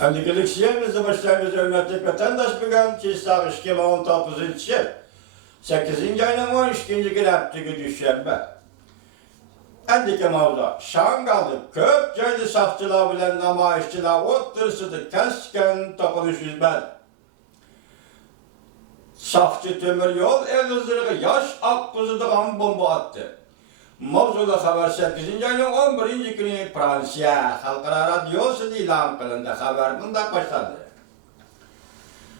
Öncelikle siyemizde başlangıç hürmetlik vatandaş bugün çizsağ işkeme 19. yıl 8. ayının 12. gün heptiki düşenbe. Endike mavda Şangalı köp caydı safçılar bilen namayışçılar ottırsıdı kesken dokunuş yüzben. Safçı tömür yol evizlirge yaş akkuzuduğun bomba attı. Mavzuda haber 8. ayının 11. günü Fransa Halkara Radyosu ilan kılındı. Haber bunda başladı.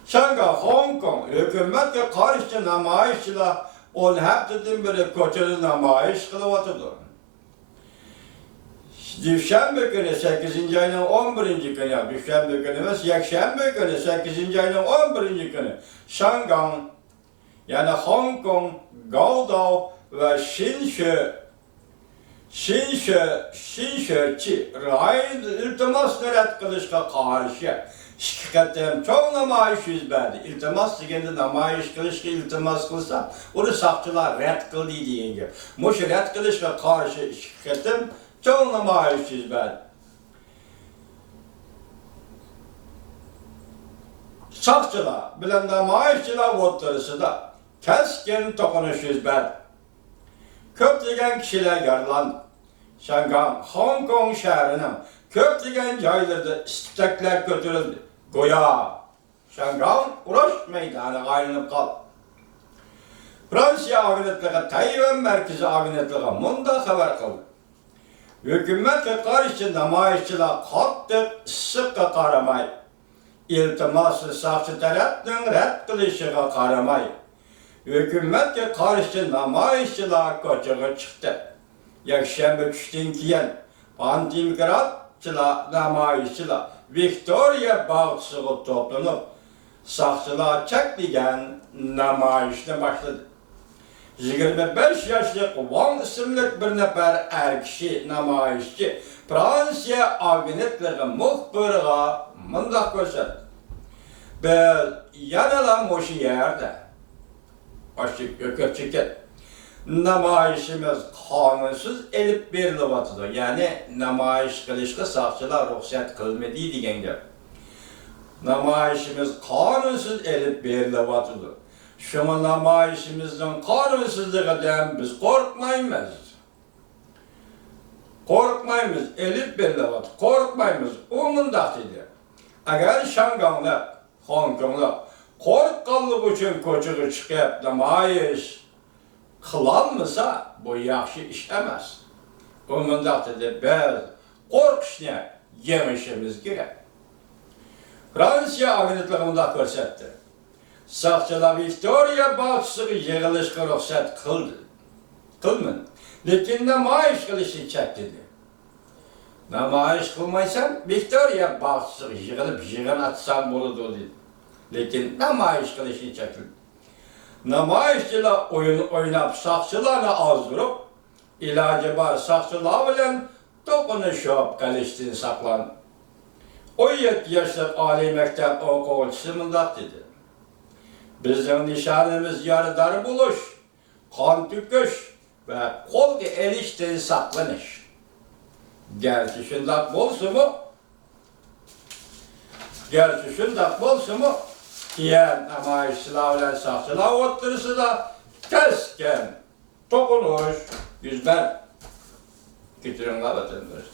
Şanga Hong Kong hükümetle karşı namayışçılar on haftadan beri kötülü namayış kılıvatıdır. Düşenbe günü 8. ayının 11. günü, Düşenbe günü ve Yekşenbe günü 8. ayının 11. günü Şangay yani Hong Kong, Gaodao ve Şinşöçi rayın iltimasını ret kılışka karşı şikayetim çok namayış yüz verdi. İltimas degende namayış kılışka iltimas kılsa onu sakçılar ret kıldı deyince. Muş ret kılışka karşı şikayetim çok namayış yüz verdi. Sakçılar bilen namayışçılar votlarısı da keskin dokunuş yüz verdi. Köplegen kişiler yaralandı. Şangay, Hong Kong şehrinin köplegen yaylarda istekler götürüldü. Goya, Şangay uğraş meydanı ayrılıp kaldı. Fransa avinetliği Tayvan merkezi avinetliği munda haber kıldı. Hükümetle karşı namayışçılar kattık sıkı karamay. İltiması sakçı tarafının red kılışıga karamay. Hükümetle karşı namayışçılar koçuğa çıktı. Yakşembe düşten kiyen Pandimgradçılar, namayışçılar Victoria bağçısı toplanıp sakçılar çekligen namayışına başladı. 25 yaşlı Wang isimli bir nefer erkişi namayışçı Fransa avinetleri muhbirine mındak gösterdi. Ben yanılan boşu yerde başlık kökçüket namayışımız kanunsuz elip berilevatıdır. Yani namayış kılışkı sakçılar ruhsat kılmadı degende. Namayışımız kanunsuz elip berilevatıdır. Şuna namayışımızdan kanunsuzluğundan biz korkmayız. Korkmayız, elip berilevatı, korkmayız. Umundaq dedi. Eğer Şangay'la, Hong Kong'la korkkallık için koçuğu çıkıp namayış kılanmasa bu yaxşı iş emas. Umundaq dedi, biz korkuşuna yemişimiz gerek. Fransa avinetliğinde görsetti. Sakçılar Victoria bağçısı yığılışqa ruhsat kıldı. Kılmın. Lekin namayış kılışı çek dedi. Namayış kılmaysan Victoria bağçısı yığılıp yığın atsan boludu dedi. Lekin namayış kılışı çekildi. Namayışçılar oyun oynap sakçılarını azdırıp ilacı var sakçılar bilen dokunuşup kalıştığını saklandı. 17 yaşlık âli mektep okuvcusu mındak dedi. Bizim nişanımız yarıdarı buluş, kan tüküş ve kol eriştiği saklanış. Gerçi şundak bolsu mu, diyen namayışçılar ile sakçılar oturursa da kesken, dokunuş, yüzler getirin vatandaş.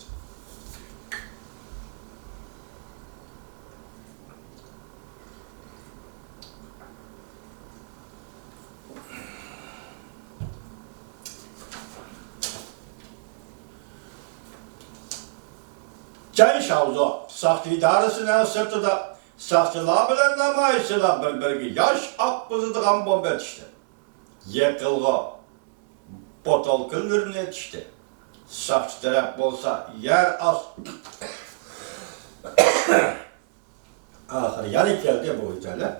Çay şavzu, saktı idarəsinin sırtıda saktçılar bilen namayışçılar bir yaş akbızıdığın bomba etişti. Yekılğı, botol kılgırını etişti. Saktı taraf bolsa yer az. Ahır yani geldi bu ülkeler.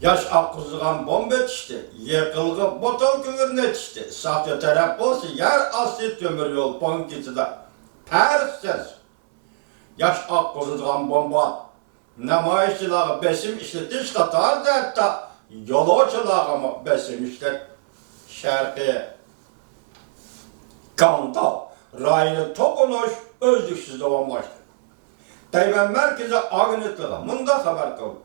Yaş akbızıdığın bomba etişti. Yekılğı, botol kılgırını etişti. Saktı taraf bolsa yer az tömür yol ponkiti de tersiz. Yaş akbızıdığın bomba, namayışçıları besim işletiş katar da hatta yolcuları besim işlet şerqi Kandal rayını tokunuş özlüksüz davamlaştı. Tayvan merkezi agentliği munda haber kıldı.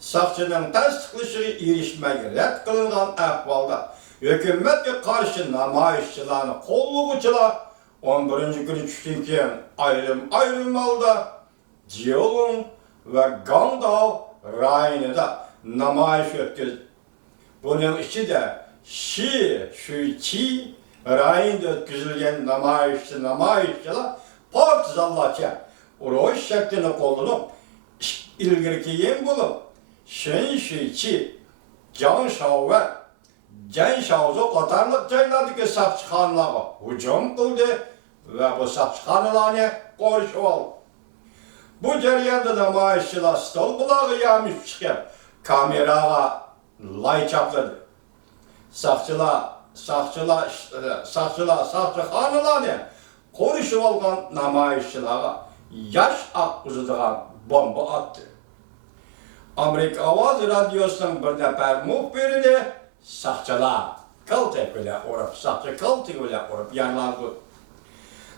Sakçının tasdiklishiga erishmaga rad qilingan ahvolda hukumatga qarshi namoyishchilarni qo'llovchilar 11 kuni tushdan keyin ayrim holda Jiolong va Guangdao rayonida namoyish o'tkazdi. Buning ichida Shuiqi rayonida o'tkazilgan namoyishchilar partizanlarcha urush shaklini qo'llanib ilgari keyin bo'lib Shen Shuiqi, Jiang Shao va Jian Shaozhou qatorliq joylardagi saqchixonalarga hujum qildi va bu saqchixonalarni qorishib oldi. Bu jarayonda namoyishchilar stol bulog'i yamish chiqib, kameraga lay chapladi. Saqchixonalarni qorishib olgan namoyishchilarga yosh oqquzadigan bomba otdi. Amerika Ovoz radiosunun bir nafar muhbirini saqchilar kaltak bilan urib, yaraladi.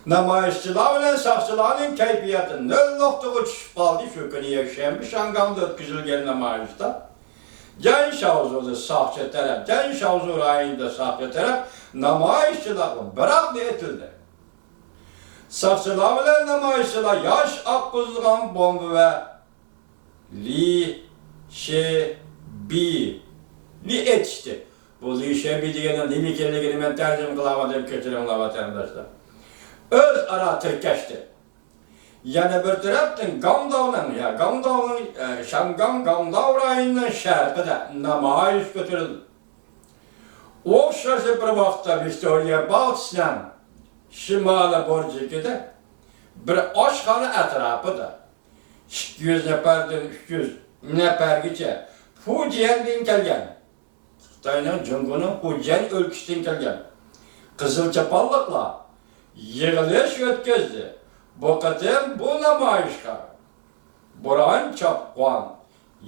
Namoyishchilar bilan saqchilarning kayfiyati nol nuqtaga tushib qoldi. Shu kuni yakshanba Shanganda o'tkazilgan namoyishda Jian Shaozhou rayonida saqchi taraf namoyishchilarga biroq etildi. Saqchilar bilan namoyishchilar yosh oqquzgan bomba va Li Shebi etishdi. Bu Li Shebi deganning nima ekanligini men tarjima qilaman kechiringlar vatandoshlar. O'zaro tirkashdi. Yana bir tarafdan Guangdaoning Shangang Guangdao rayonining sharqida namoyish ko'tarildi. O'xshash bir vaqtda Victoria Balch'dan shimoliy burchagida bir oshxona atrofida 200 nafardan 300 nafargacha Fujiandan kelgan. Xitoyning Junguning Fujian o'lkasidan kelgan qizil chapalliqlar yig'ilish o'tkazdi. Bu qatim bu namoyishga Burhan chopqon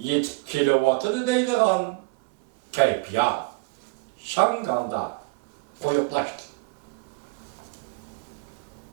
yetib kelyotdi deydigan kayfiyat Shanganda qo'yiqlashdi.